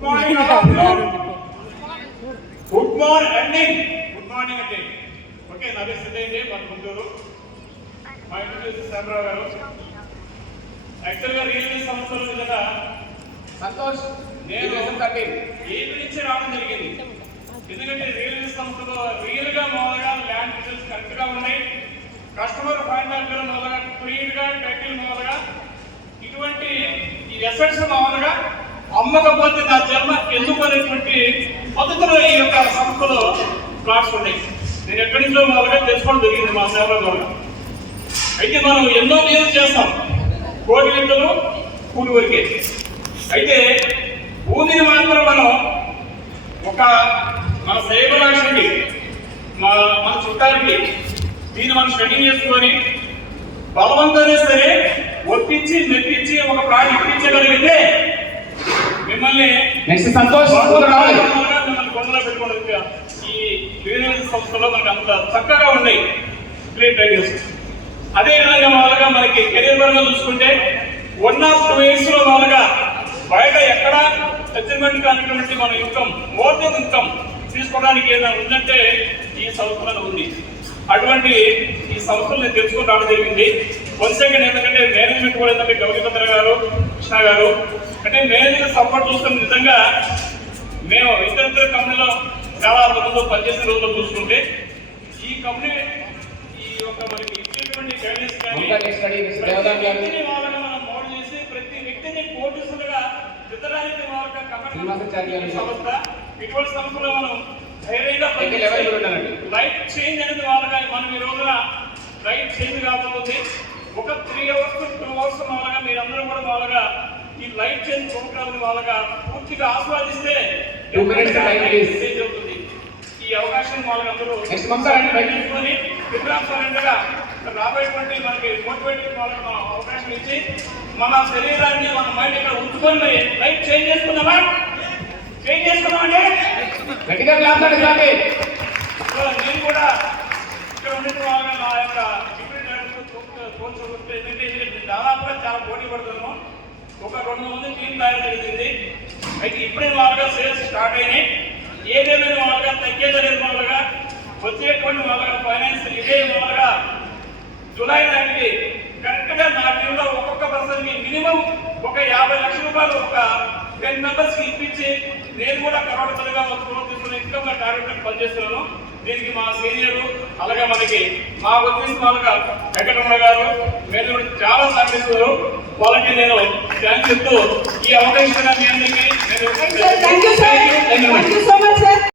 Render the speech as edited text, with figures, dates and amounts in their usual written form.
Good morning good morning అండి. Okay, నా పేరు సిద్ధయ్య, మన గుంటూరు. మా ఇంటి శ్యామరావు గారు. యాక్చువల్గా రియల్ సంస్థలు నిజంగా సంతోష్ నేను ఏపీ నుంచి రావడం జరిగింది. ఎందుకంటే రియల్ సంస్థలో రియల్ గా మొదలుగా ల్యాండ్ డీటెయిల్స్ కరెక్ట్ గా ఉన్నాయి. కస్టమర్ ఫైనాన్స్ మొదలుగా క్లీన్ గా టైటిల్ మొదలుగా ఇటువంటి ఈ ఎసెట్స్ మామూలుగా అమ్మకపోతే నా జన్మ ఎందుకు అనేటువంటి పద్ధతిలో ఈ యొక్క సంస్థలో ప్లాట్స్ ఉన్నాయి. నేను ఎక్కడి నుంచో మొదలుగా తెలుసుకోవడం జరిగింది మా సేవల ద్వారా. అయితే మనం ఎన్నో నియోజకం చేస్తాం, కోటి గంటలు కూలి వరకే. అయితే భూమిని మాత్రం మనం ఒక మన సేవలాక్షకి మన చుట్టానికి దీన్ని మనం స్టడీ చేసుకొని బలవంతనే సరే ఒప్పించి మెప్పించి ఒక ప్రాణి ఇప్పించగలిగితే మిమ్మల్ని సంతోష్ మిమ్మల్ని కొండలో పెట్టుకోవడం ఈ యూనివర్సిటీ సంస్థలో మనకు అంత చక్కగా ఉన్నాయి క్లియర్ ట్రైనింగ్స్. అదే విధంగా మామూలుగా మనకి కెరీర్ పరంగా చూసుకుంటే 1 or 2 years లో మామూలుగా బయట ఎక్కడ అచీవ్మెంట్ కానిటువంటి మన ఇన్కమ్ మోర్ దెన్ ఇన్కమ్ తీసుకోవడానికి ఏదైనా ఉందంటే ఈ సంస్థలో ఉంది. అటువంటి ఈ సంస్థలు నేను తెలుసుకుని రావడం జరిగింది. వన్ సెకండ్, ఎందుకంటే మేనేజ్మెంట్ కూడా ఏంటంటే గౌరీభద్ర గారు, కృష్ణ గారు, అంటే మేనేజ్మెంట్ సపోర్ట్ చూస్తే నిజంగా మేము ఇతర కంపెనీలో చాలా ముందు పనిచేసిన రోజుల్లో చూసుకుంటే ఈ కంపెనీ ఈ యొక్క మనకి ఇచ్చేటువంటి గైడెన్స్ కానీ మనం మోడల్ చేసి ప్రతి వ్యక్తిని కోటీసులుగా ఇతరానికి సంస్థ ఇటువంటి సంస్థలో మనం లైఫ్ చేంజ్ అనేది వాళ్ళగా మనం ఈ రోజున లైఫ్ చేంజ్ కాబోతుంది. ఒక 3 hours 2 hours వాళ్ళగా మీరందరూ కూడా వాళ్ళగా ఈ లైఫ్ చేంజ్ ప్రోగ్రామ్ వాళ్ళగా పూర్తిగా ఆస్వాదిస్తే అవుతుంది. ఈ అవకాశం వాళ్ళందరూ రాబోయేటువంటి మనకి మోటివేటివ్ వాళ్ళకి మనం అవకాశం ఇచ్చి మన శరీరాన్ని మన మైండ్ ఇక్కడ ఉంచుకొని మరి లైఫ్ చేంజ్ చేసుకుందామా? చేంజ్ చేసుకున్నామండి. నేను కూడా ఇక్కడ ఉండే వాళ్ళగా నా యొక్క దాదాపుగా చాలా పోటీ పడుతున్నాము. ఒక 200 మంది టీం తయారు జరిగింది. అయితే ఇప్పుడే వాళ్ళగా సేల్స్ స్టార్ట్ అయినాయి. ఏదేమైనా వాళ్ళగా తగ్గేదనేది వాళ్ళగా వచ్చేటువంటి వాళ్ళగా ఫైనాన్స్ ఇదే వాళ్ళగా జూలై నాటికి కరెక్ట్ గా నా టీంలో ఒక్కొక్క పర్సన్ కి మినిమం ఒక 50 లక్షల రూపాయలు ఒక 10 మెంబర్స్ కి ఇప్పించి నేను కూడా కరోడతలుగా తీసుకుని ఇంకా టార్గెట్ పనిచేస్తున్నాను. దీనికి మా సీనియర్ అలాగే మనకి మా వచ్చేసి వాళ్ళగా వెంకటరమణ గారు మీరు చాలా సహకరిస్తున్నారు. వాళ్ళకి నేను థ్యాంక్స్ చెప్తూ ఈ అవకాశం మీ అందరికీ నేను